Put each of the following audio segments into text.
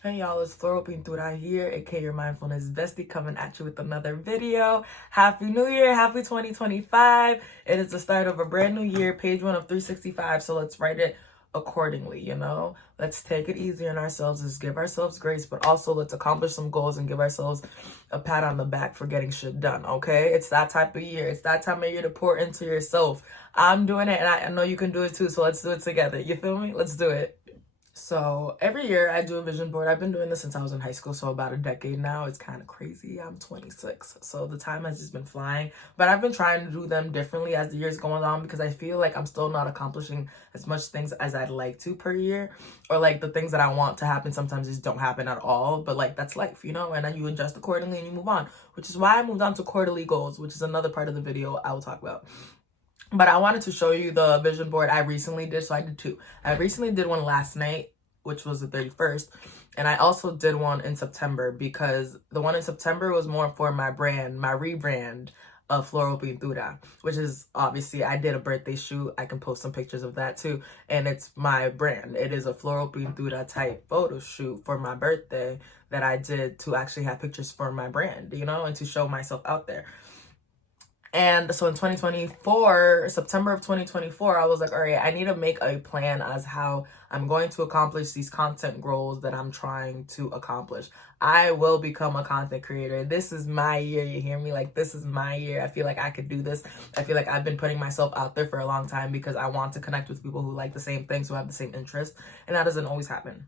Hey y'all, it's Floralpintura here, aka your mindfulness bestie, coming at you with another video. Happy New Year, happy 2025. It is the start of a brand new year, page 1 of 365, so let's write it accordingly, you know? Let's take it easy on ourselves, let's give ourselves grace, but also let's accomplish some goals and give ourselves a pat on the back for getting shit done, okay? It's that type of year. It's that time of year to pour into yourself. I'm doing it, and I know you can do it too, so let's do it together. You feel me? Let's do it. So every year I do a vision board. I've been doing this since I was in high school, so about a decade now. It's kind of crazy. I'm 26, so the time has just been flying. But I've been trying to do them differently as the years going on because I feel like I'm still not accomplishing as much things as I'd like to per year, or like the things that I want to happen sometimes just don't happen at all. But like that's life, you know. And then you adjust accordingly and you move on, which is why I moved on to quarterly goals, which is another part of the video I will talk about. But I wanted to show you the vision board I recently did. So I did two. I recently did one last night, which was the 31st. And I also did one in September because the one in September was more for my brand, my rebrand of Floral Pintura, which is obviously I did a birthday shoot. I can post some pictures of that too. And it's my brand. It is a Floral Pintura type photo shoot for my birthday that I did to actually have pictures for my brand, you know, and to show myself out there. And so in 2024, September of 2024, I was like, all right, I need to make a plan as how I'm going to accomplish these content goals that I'm trying to accomplish. I will become a content creator. This is my year. You hear me? Like, this is my year. I feel like I could do this. I feel like I've been putting myself out there for a long time because I want to connect with people who like the same things, who have the same interests. And that doesn't always happen.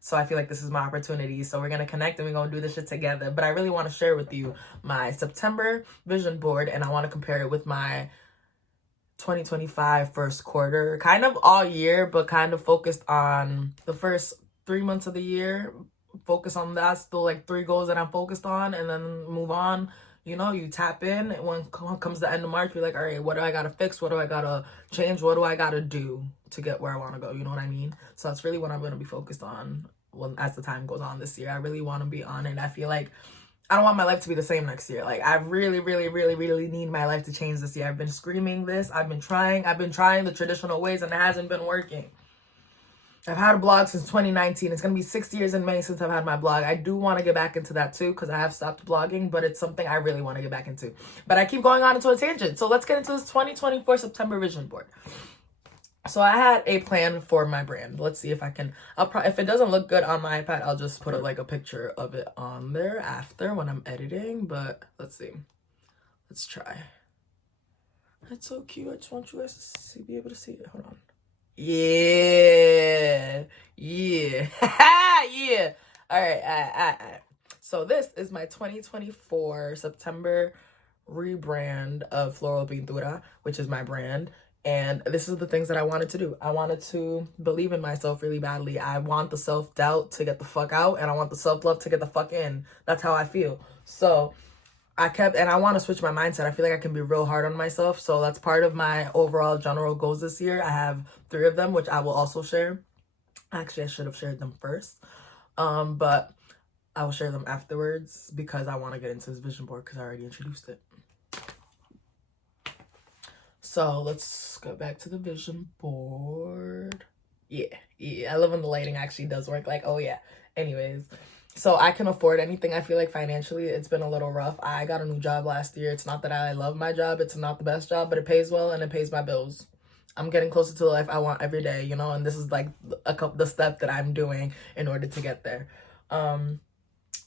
So I feel like this is my opportunity. So we're going to connect and we're going to do this shit together. But I really want to share with you my September vision board, and I want to compare it with my 2025 first quarter, kind of all year, but kind of focused on the first 3 months of the year. Focus on that, still like 3 goals that I'm focused on, and then move on. You know, you tap in, and when comes the end of March, you're like, all right, what do I got to fix? What do I got to change? What do I got to do to get where I want to go? You know what I mean? So that's really what I'm going to be focused on as the time goes on this year. I really want to be on it. I feel like I don't want my life to be the same next year. Like, I really, really, really, really need my life to change this year. I've been screaming this. I've been trying the traditional ways, and it hasn't been working. I've had a blog since 2019. It's going to be 6 years in May since I've had my blog. I do want to get back into that too because I have stopped blogging, but it's something I really want to get back into. But I keep going on into a tangent. So let's get into this 2024 September vision board. So I had a plan for my brand. Let's see if I can, if it doesn't look good on my iPad, I'll just put like a picture of it on there after when I'm editing. But let's see. Let's try. That's so cute. I just want you guys to be able to see it. Hold on. Yeah. Yeah. Yeah. All right. So this is my 2024 September rebrand of Floral Pintura, which is my brand. And this is the things that I wanted to do. I wanted to believe in myself really badly. I want the self-doubt to get the fuck out, and I want the self-love to get the fuck in. That's how I feel. So I want to switch my mindset. I feel like I can be real hard on myself. So that's part of my overall general goals this year. I have 3 of them, which I will also share. Actually, I should have shared them first. But I will share them afterwards because I want to get into this vision board because I already introduced it. So let's go back to the vision board. Yeah. I love when the lighting actually does work. Like, oh yeah. Anyways. So I can afford anything. I feel like financially it's been a little rough. I got a new job last year. It's not that I love my job. It's not the best job, but it pays well and it pays my bills. I'm getting closer to the life I want every day, you know, and this is like the step that I'm doing in order to get there.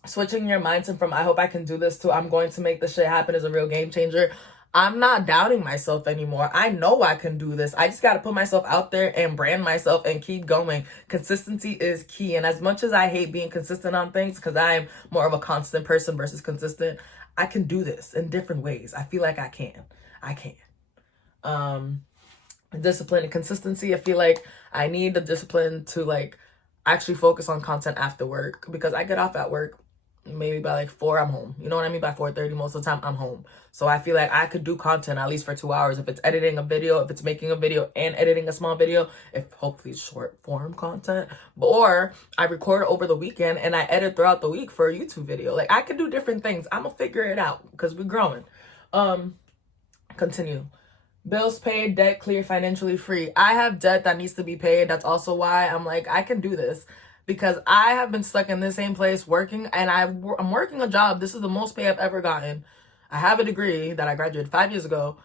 Switching your mindset from I hope I can do this to I'm going to make this shit happen is a real game changer. I'm not doubting myself anymore. I know I can do this. I just got to put myself out there and brand myself and keep going. Consistency is key. And as much as I hate being consistent on things because I'm more of a constant person versus consistent, I can do this in different ways. I feel like I can. Discipline and consistency. I feel like I need the discipline to like actually focus on content after work because I get off at work maybe by like 4 I'm home. You know what I mean? By 4:30 most of the time I'm home. So I feel like I could do content at least for 2 hours. If it's editing a video, if it's making a video and editing a small video, if hopefully short form content, or I record over the weekend and I edit throughout the week for a YouTube video. Like I could do different things. I'm gonna figure it out because we're growing. Continue. Bills paid, debt clear, financially free. I have debt that needs to be paid. That's also why I'm like, I can do this. because I have been stuck in the same place working, and I'm working a job. This is the most pay I've ever gotten. I have a degree that I graduated 5 years ago,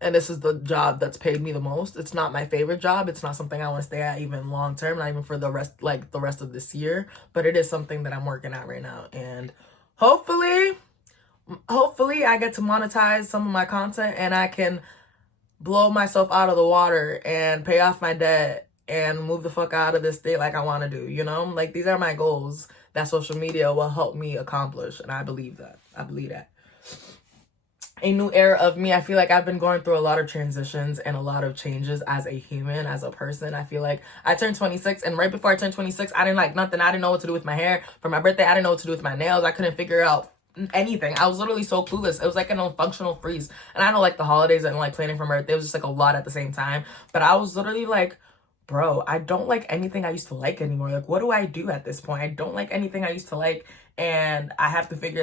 and this is the job that's paid me the most. It's not my favorite job. It's not something I want to stay at even long term, not even for the rest of this year, but it is something that I'm working at right now. And hopefully I get to monetize some of my content and I can blow myself out of the water and pay off my debt and move the fuck out of this state like I want to do, you know? Like, these are my goals that social media will help me accomplish, and I believe that. A new era of me. I feel like I've been going through a lot of transitions and a lot of changes as a human, as a person. I feel like I turned 26, and right before I turned 26, I didn't like nothing. I didn't know what to do with my hair. For my birthday, I didn't know what to do with my nails. I couldn't figure out anything. I was literally so clueless. It was like an functional freeze. And I know, like, the holidays and like planning for my birthday, it was just like a lot at the same time. But I was literally like, bro, I don't like anything I used to like anymore. Like, what do I do at this point? I don't like anything I used to like, and I have to figure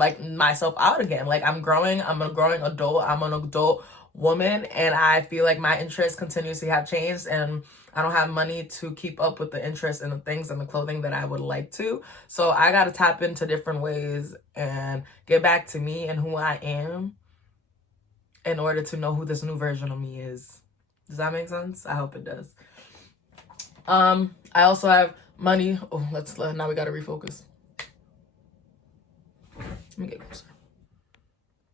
myself out again. Like, I'm growing. I'm a growing adult. I'm an adult woman, and I feel like my interests continuously have changed, and I don't have money to keep up with the interests and the things and the clothing that I would like to. So I got to tap into different ways and get back to me and who I am in order to know who this new version of me is. Does that make sense? I hope it does. I also have money. Oh, now we got to refocus. Let me get closer.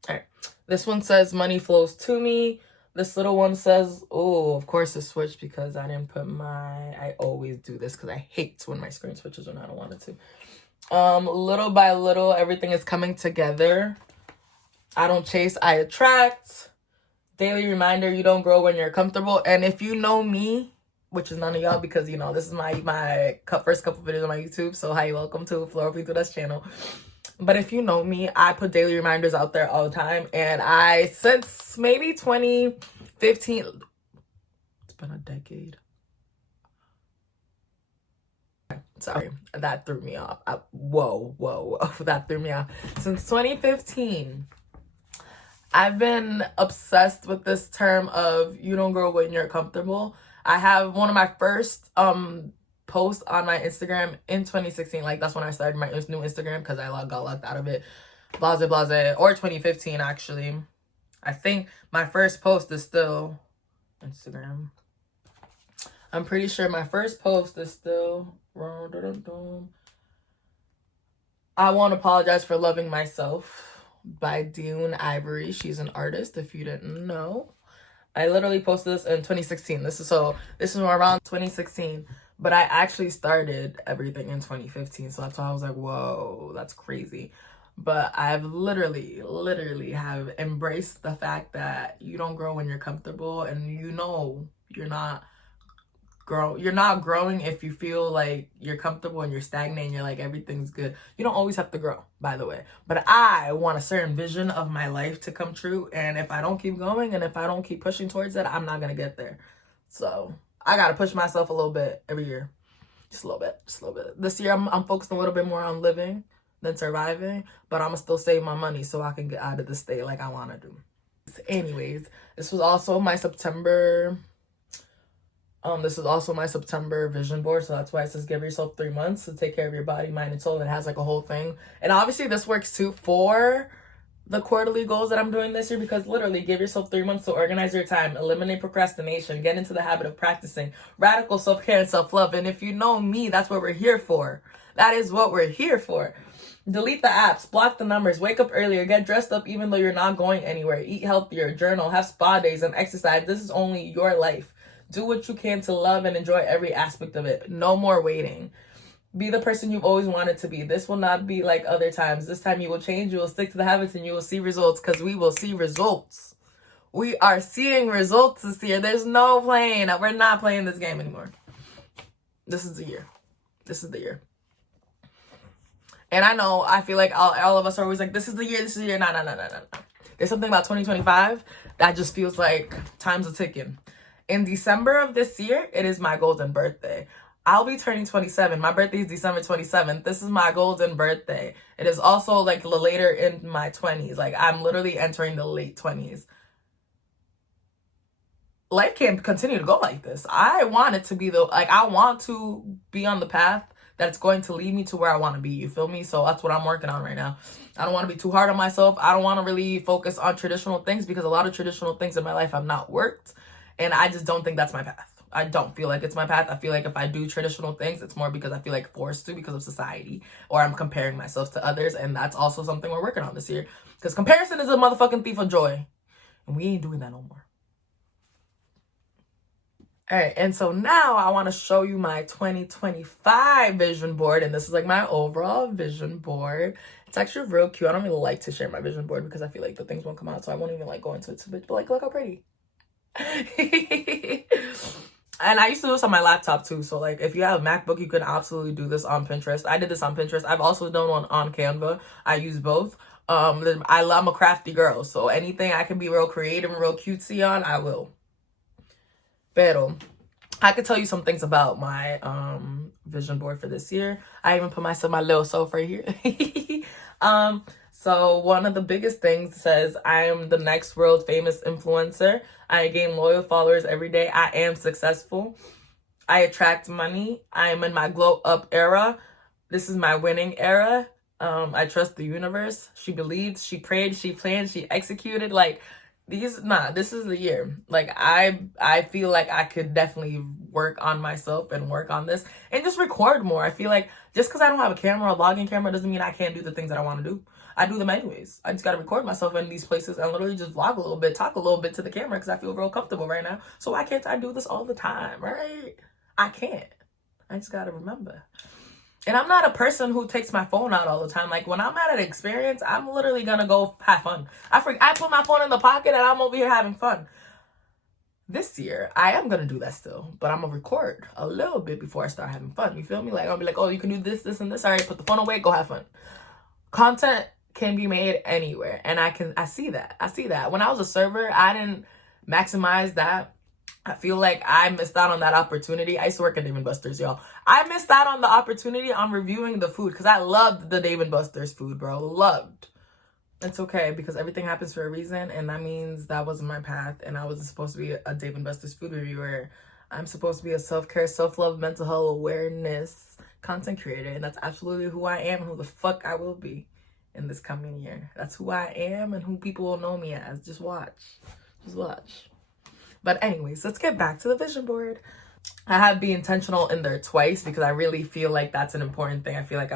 All right. This one says money flows to me. This little one says, oh, of course it switched because I didn't put I always do this because I hate when my screen switches when I don't want it to. Little by little, everything is coming together. I don't chase, I attract. Daily reminder, you don't grow when you're comfortable. And if you know me, which is none of y'all, because, you know, this is my first couple videos on my YouTube. So hi, welcome to floralpintura.home.blog channel. But if you know me, I put daily reminders out there all the time. And since maybe 2015, it's been a decade. Sorry, that threw me off. Whoa, that threw me off. Since 2015, I've been obsessed with this term of you don't grow when you're comfortable. I have one of my first post on my Instagram in 2016. Like, that's when I started my new Instagram because I got locked out of it. Blase. Or 2015, actually. I think my first post is still Instagram. I'm pretty sure my first post is still I Want to Apologize for Loving Myself by Dune Ivory. She's an artist, if you didn't know. I literally posted this in 2016. This is around 2016. But I actually started everything in 2015. So that's why I was like, whoa, that's crazy. But I've literally have embraced the fact that you don't grow when you're comfortable. And you know you're not growing if you feel like you're comfortable and you're stagnant and you're like everything's good. You don't always have to grow, by the way. But I want a certain vision of my life to come true. And if I don't keep going and if I don't keep pushing towards it, I'm not going to get there. So I got to push myself a little bit every year. Just a little bit. This year, I'm focused a little bit more on living than surviving. But I'm going to still save my money so I can get out of the state like I want to do. Anyways, this was also my September vision board. So that's why it says give yourself 3 months to take care of your body, mind, and soul. It has like a whole thing. And obviously this works too for the quarterly goals that I'm doing this year, because literally give yourself 3 months to organize your time, eliminate procrastination, get into the habit of practicing radical self-care and self-love. And if you know me, that's what we're here for. That is what we're here for. Delete the apps, block the numbers, wake up earlier, get dressed up even though you're not going anywhere, eat healthier, journal, have spa days, and exercise. This is only your life. Do what you can to love and enjoy every aspect of it. No more waiting. Be the person you've always wanted to be. This will not be like other times. This time you will change, you will stick to the habits, and you will see results, because we will see results. We are seeing results this year. There's no playing. We're not playing this game anymore. This is the year. And I feel like all of us are always like, this is the year. No. There's something about 2025 that just feels like time's a ticking. In December of this year, it is my golden birthday. I'll be turning 27. My birthday is December 27th. This is my golden birthday. It is also like later in my 20s. Like, I'm literally entering the late 20s. life can't continue to go like this. I want it to be I want to be on the path that's going to lead me to where I want to be. You feel me? So that's what I'm working on right now. I don't want to be too hard on myself. I don't want to really focus on traditional things because a lot of traditional things in my life have not worked. And I just don't think that's my path. I don't feel like it's my path. I feel like if I do traditional things, it's more because I feel like forced to because of society, or I'm comparing myself to others. And that's also something we're working on this year, because comparison is a motherfucking thief of joy. And we ain't doing that no more. All right, and so now I want to show you my 2025 vision board, and this is like my overall vision board. It's actually real cute. I don't really like to share my vision board because I feel like the things won't come out, so I won't even like go into it too much, but like, look how pretty. And I used to do this on my laptop too, so like if you have a MacBook, you can absolutely do this on Pinterest. I did this on Pinterest. I've also done one on Canva. I'm a crafty girl, so anything I can be real creative and real cutesy on, I will. Pero I could tell you some things about my vision board for this year. I even put myself my little self right here. So one of the biggest things says, I am the next world famous influencer. I gain loyal followers every day. I am successful. I attract money. I am in my glow up era. This is my winning era. I trust the universe. She believed, she prayed, she planned, she executed. Like, this is the year. Like, I feel like I could definitely work on myself and work on this and just record more. I feel like just because I don't have a camera, a vlogging camera, doesn't mean I can't do the things that I want to do. I do them anyways. I just got to record myself in these places and literally just vlog a little bit, talk a little bit to the camera because I feel real comfortable right now. So why can't I do this all the time, right? I can't. I just got to remember. And I'm not a person who takes my phone out all the time. Like, when I'm at an experience, I'm literally going to go have fun. I put my phone in the pocket and I'm over here having fun. This year, I am going to do that still. But I'm going to record a little bit before I start having fun. You feel me? Like, I'll be like, oh, you can do this, this, and this. All right, put the phone away, go have fun. Content can be made anywhere. And I see that. I see that. When I was a server, I didn't maximize that. I feel like I missed out on that opportunity. I used to work at Dave & Buster's, y'all. I missed out on the opportunity on reviewing the food because I loved the Dave & Buster's food, bro. Loved. It's okay because everything happens for a reason, and that means that wasn't my path, and I wasn't supposed to be a Dave & Buster's food reviewer. I'm supposed to be a self-care, self-love, mental health awareness content creator, and that's absolutely who I am and who the fuck I will be in this coming year. That's who I am and who people will know me as. Just watch. Just watch. But anyways, let's get back to the vision board. I have Be Intentional in there twice because I really feel like that's an important thing. I feel like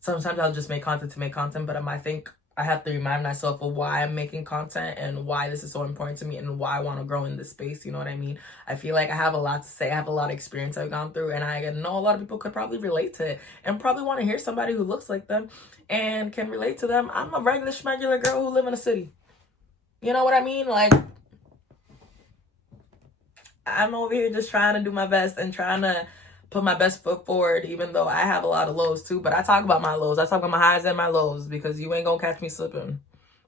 sometimes I'll just make content to make content, but I think I have to remind myself of why I'm making content and why this is so important to me and why I want to grow in this space. You know what I mean? I feel like I have a lot to say. I have a lot of experience I've gone through, and I know a lot of people could probably relate to it and probably want to hear somebody who looks like them and can relate to them. I'm a regular schmegular girl who live in a city. You know what I mean? Like, I'm over here just trying to do my best and trying to put my best foot forward, even though I have a lot of lows too. But I talk about my lows. I talk about my highs and my lows because you ain't gonna catch me slipping.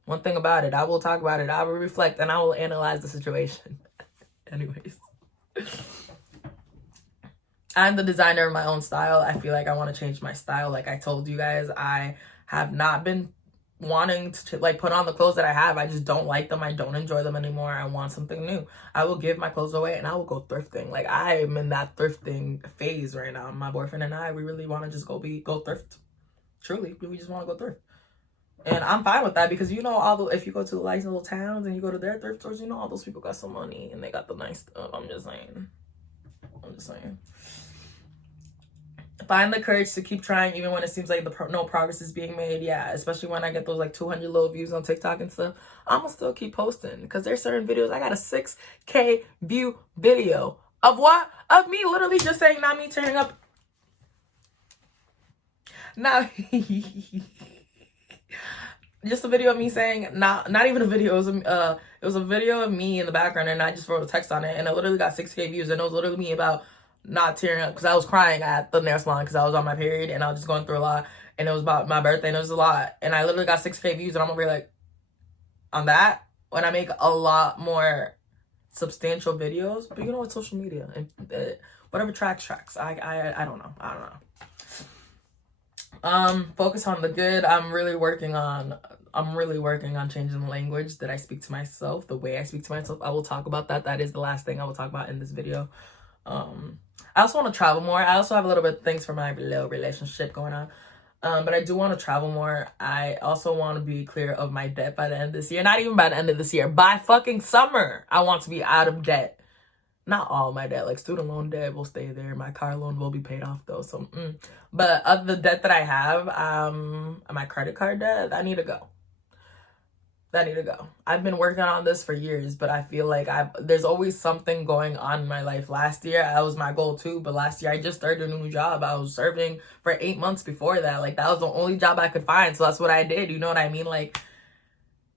One thing about it, I will talk about it. I will reflect and I will analyze the situation. Anyways. I'm the designer of my own style. I feel like I want to change my style. Like I told you guys, I have not been wanting to like put on the clothes that I have. I just don't like them. I don't enjoy them anymore. I want something new. I will give my clothes away and I will go thrifting. Like I'm in that thrifting phase right now. My boyfriend and I, we really want to just go thrift. Truly, we just want to go thrift. And I'm fine with that because if you go to like little towns and you go to their thrift stores, all those people got some money and they got the nice stuff. I'm just saying. Find the courage to keep trying even when it seems like no progress is being made. Yeah, especially when I get those like 200 little views on TikTok and stuff. I'm gonna still keep posting because there's certain videos. I got a 6K view video of what? Of me literally just saying, not me tearing up. Now, just a video of me saying, not even a video. It was a video of me in the background and I just wrote a text on it and it literally got 6K views and it was literally me about not tearing up because I was crying at the nail salon because I was on my period and I was just going through a lot and it was about my birthday and it was a lot and I literally got 6K views and I'm over here like, on that, when I make a lot more substantial videos, but you know what, social media and whatever tracks. I don't know. Focus on the good. I'm really working on I'm really working on changing the language that I speak to myself, the way I speak to myself. I will talk about that. That is the last thing I will talk about in this video. I also want to travel more. I also have a little bit of things for my little relationship going on. But I do want to travel more. I also want to be clear of my debt by the end of this year. Not even by the end of this year. By fucking summer, I want to be out of debt. Not all my debt. Like, student loan debt will stay there. My car loan will be paid off, though. So, But of the debt that I have, my credit card debt, I need to go. I've been working on this for years, but I feel like there's always something going on in my life. Last year, that was my goal too, but last year I just started a new job. I was serving for 8 months before that. Like, that was the only job I could find, so that's what I did. You know what I mean? Like,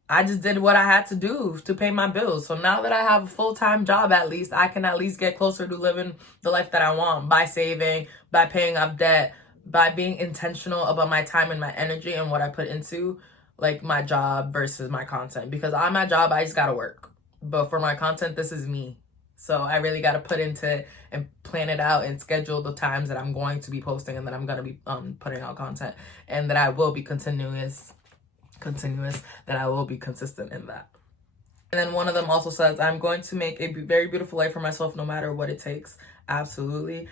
I just did what I had to do to pay my bills. So now that I have a full-time job, at least, I can at least get closer to living the life that I want by saving, by paying off debt, by being intentional about my time and my energy and what I put into, like, my job versus my content. Because on my job, I just gotta work. But for my content, this is me. So I really gotta put into it and plan it out and schedule the times that I'm going to be posting and that I'm gonna be putting out content, and that I will be continuous, that I will be consistent in that. And then one of them also says, I'm going to make a very beautiful life for myself no matter what it takes. Absolutely.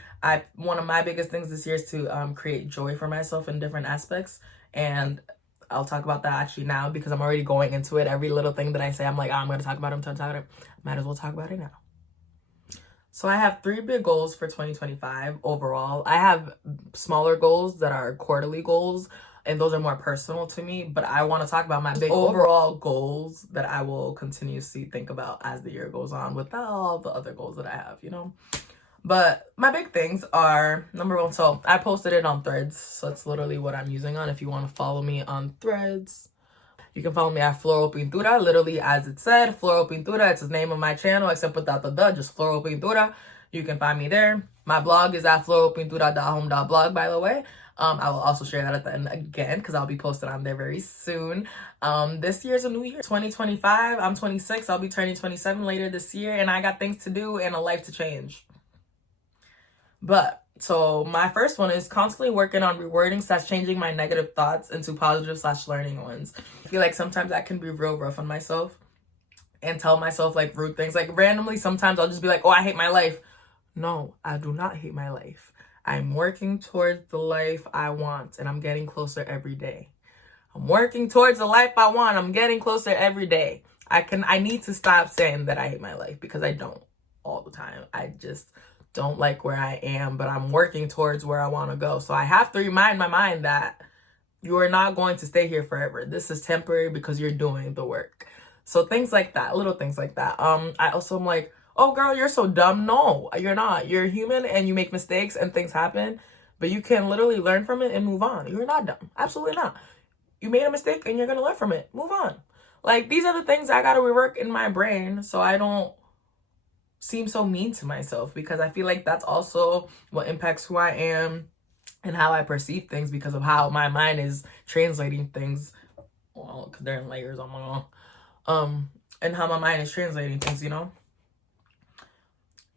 One of my biggest things this year is to create joy for myself in different aspects. And I'll talk about that actually now, because I'm already going into it. Every little thing that I say, I'm like, oh, I'm going to talk about it. Might as well talk about it now. So I have 3 big goals for 2025 overall. I have smaller goals that are quarterly goals, and those are more personal to me. But I want to talk about my big overall goals that I will continuously think about as the year goes on, with all the other goals that I have, you know. But my big things are, number 1, so I posted it on Threads. So it's literally what I'm using on. If you want to follow me on Threads, you can follow me at Floral Pintura, literally as it said, Floral Pintura. It's the name of my channel, except without the "the", just Floral Pintura. You can find me there. My blog is at floralpintura.home.blog, by the way. I will also share that at the end again, because I'll be posting on there very soon. This year's a new year, 2025. I'm 26. I'll be turning 27 later this year, and I got things to do and a life to change. But so my first one is constantly working on rewording / changing my negative thoughts into positive / learning ones. I feel like sometimes I can be real rough on myself and tell myself like rude things. Like, randomly, sometimes I'll just be like, oh, I hate my life. No, I do not hate my life. I'm working towards the life I want, and I'm getting closer every day. I'm working towards the life I want. I'm getting closer every day. I need to stop saying that I hate my life, because I don't all the time. I just don't like where I am, but I'm working towards where I want to go. So I have to remind my mind that you are not going to stay here forever. This is temporary because you're doing the work. So things like that, little things like that. I also am like, oh girl, you're so dumb. No, you're not. You're human and you make mistakes and things happen, but you can literally learn from it and move on. You're not dumb. Absolutely not. You made a mistake and you're going to learn from it. Move on. Like, these are the things I got to rework in my brain so I don't seem so mean to myself, because I feel like that's also what impacts who I am and how I perceive things, because of how my mind is translating things. Well, because they're in layers on my own. And how my mind is translating things, you know.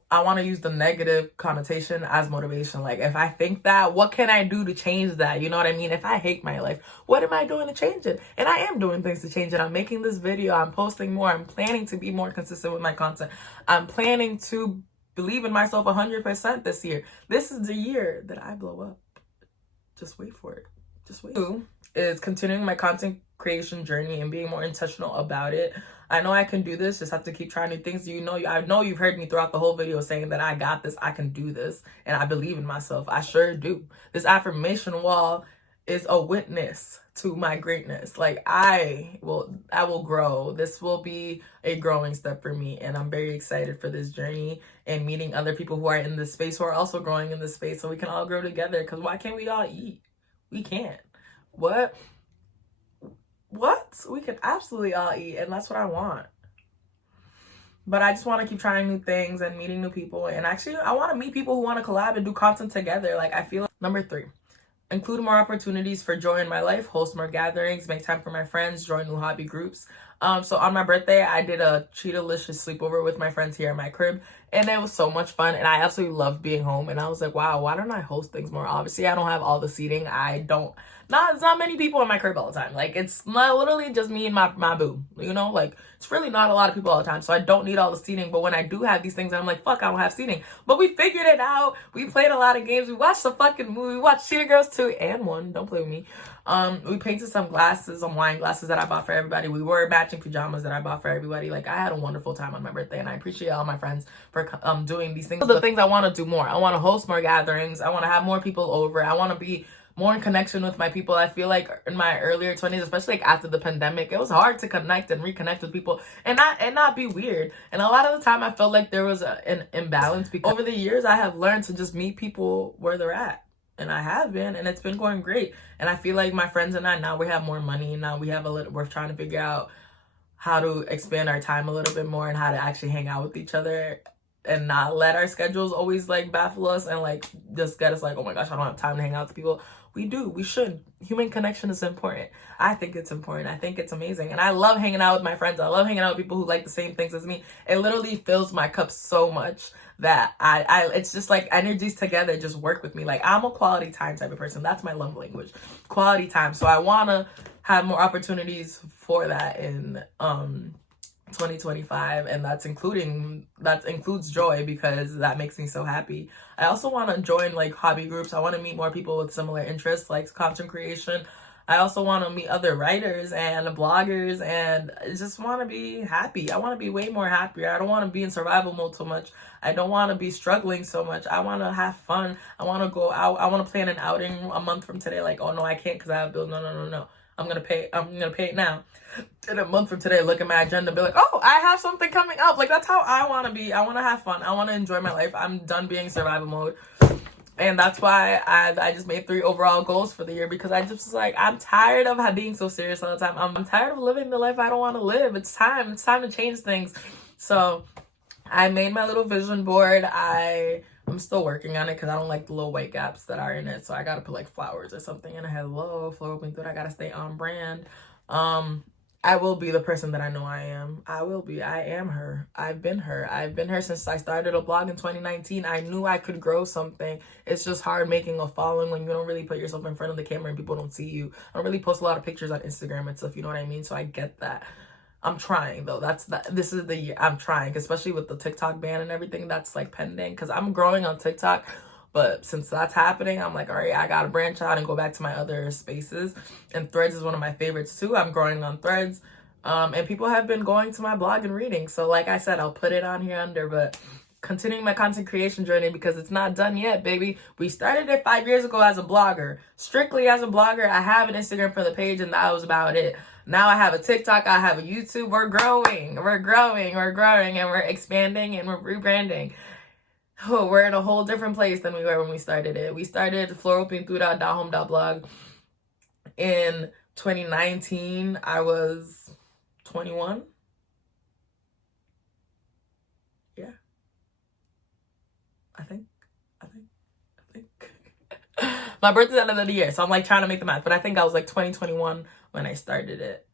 I want to use the negative connotation as motivation. Like, if I think that, what can I do to change that? You know what I mean? If I hate my life, what am I doing to change it? And I am doing things to change it. I'm making this video. I'm posting more. I'm planning to be more consistent with my content. I'm planning to believe in myself 100% this year. This is the year that I blow up. Just wait for it. Just wait. 2 is continuing my content creation journey and being more intentional about it. I know I can do this. Just have to keep trying new things. I know you've heard me throughout the whole video saying that I got this, I can do this, and I believe in myself. I sure do. This affirmation wall is a witness to my greatness. Like, I will grow. This will be a growing step for me, and I'm very excited for this journey and meeting other people who are in this space, who are also growing in this space, so we can all grow together. Because why can't we all eat? We can't. What? We can absolutely all eat, and that's what I want. But I just want to keep trying new things and meeting new people. And actually, I want to meet people who want to collab and do content together. Like, I feel like. Number 3, include more opportunities for joy in my life, host more gatherings, make time for my friends, join new hobby groups. So on my birthday, I did a Cheetah-licious sleepover with my friends here at my crib, and it was so much fun, and I absolutely loved being home. And I was like, wow, why don't I host things more? Obviously, I don't have all the seating. It's not many people in my crib all the time. Like, it's not literally just me and my boo, you know? Like, it's really not a lot of people all the time, so I don't need all the seating. But when I do have these things, I'm like, fuck, I don't have seating. But we figured it out. We played a lot of games. We watched the fucking movie. We watched Cheetah Girls 2 and 1. Don't play with me. We painted some wine glasses that I bought for everybody. We wore matching pajamas that I bought for everybody. Like, I had a wonderful time on my birthday, and I appreciate all my friends for doing these things. The things I want to do more. I want to host more gatherings. I want to have more people over. I want to be more in connection with my people. I feel like in my earlier 20s, especially like after the pandemic, it was hard to connect and reconnect with people and not be weird. And a lot of the time I felt like there was an imbalance, because over the years I have learned to just meet people where they're at. And I have been, and it's been going great. And I feel like my friends and I, now we have more money. Now we're trying to figure out how to expand our time a little bit more and how to actually hang out with each other and not let our schedules always like baffle us and like just get us like, oh my gosh, I don't have time to hang out with people. We should. Human connection is important. I think it's important. I think it's amazing. And I love hanging out with my friends. I love hanging out with people who like the same things as me. It literally fills my cup so much that it's just like energies together just work with me. Like, I'm a quality time type of person. That's my love language. Quality time. So I want to have more opportunities for that in 2025, and that includes joy, because that makes me so happy. I also want to join like hobby groups. I want to meet more people with similar interests like content creation. I also want to meet other writers and bloggers, and I just want to be happy. I want to be way more happier. I don't want to be in survival mode so much. I don't want to be struggling so much. I want to have fun. I want to go out. I want to plan an outing a month from today. Like, oh no, I can't because I have bills. No. I'm gonna pay it now. In a month from today, look at my agenda and be like, oh, I have something coming up. Like, that's how I want to be. I want to have fun. I want to enjoy my life. I'm done being survival mode. And that's why I just made 3 overall goals for the year, because I just was like, I'm tired of being so serious all the time. I'm tired of living the life I don't want to live. It's time to change things. So I made my little vision board. I'm still working on it because I don't like the little white gaps that are in it. So I got to put like flowers or something. And hello, floral pintura. I got to stay on brand. I will be the person that I know I am. I am her. I've been her since I started a blog in 2019. I knew I could grow something. It's just hard making a following when you don't really put yourself in front of the camera and people don't see you. I don't really post a lot of pictures on Instagram and stuff, you know what I mean? So I get that. I'm trying though. This is the year I'm trying, especially with the TikTok ban and everything that's like pending, because I'm growing on TikTok. But since that's happening, I'm like, all right, I gotta branch out and go back to my other spaces. And Threads is one of my favorites too. I'm growing on Threads. And people have been going to my blog and reading. So like I said, I'll put it on here under, but continuing my content creation journey, because it's not done yet, baby. We started it 5 years ago as a blogger. Strictly as a blogger. I have an Instagram for the page, and that was about it. Now I have a TikTok, I have a YouTube. We're growing, and we're expanding, and we're rebranding. Oh, we're in a whole different place than we were when we started it. We started floralpintura.home.blog in 2019. I was 21. Yeah. I think. My birthday's at the end of the year, so I'm like trying to make the math. But I think I was like 2021 when I started it.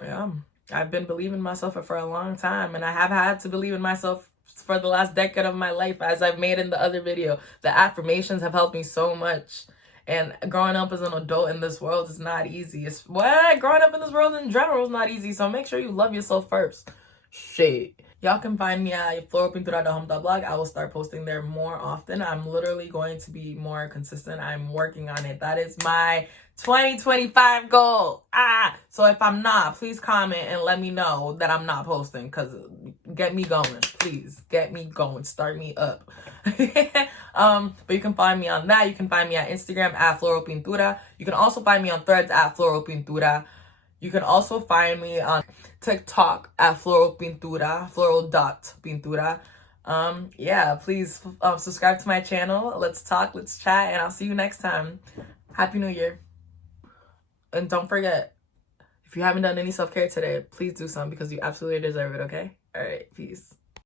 Yeah. I've been believing in myself for a long time, and I have had to believe in myself for the last decade of my life, as I've made in the other video. The affirmations have helped me so much. And growing up as an adult in this world is not easy. Growing up in this world in general is not easy. So make sure you love yourself first. Shit. Y'all can find me at floralpintura.home.blog. I will start posting there more often. I'm literally going to be more consistent. I'm working on it. That is my 2025 goal. So if I'm not, please comment and let me know that I'm not posting, because get me going. Please get me going. Start me up. But you can find me on that. You can find me at Instagram at floralpintura. You can also find me on Threads at floralpintura. You can also find me on TikTok at floralpintura, floral.pintura. Yeah, please subscribe to my channel. Let's talk, let's chat, and I'll see you next time. Happy New Year. And don't forget, if you haven't done any self-care today, please do some, because you absolutely deserve it, okay? All right, peace.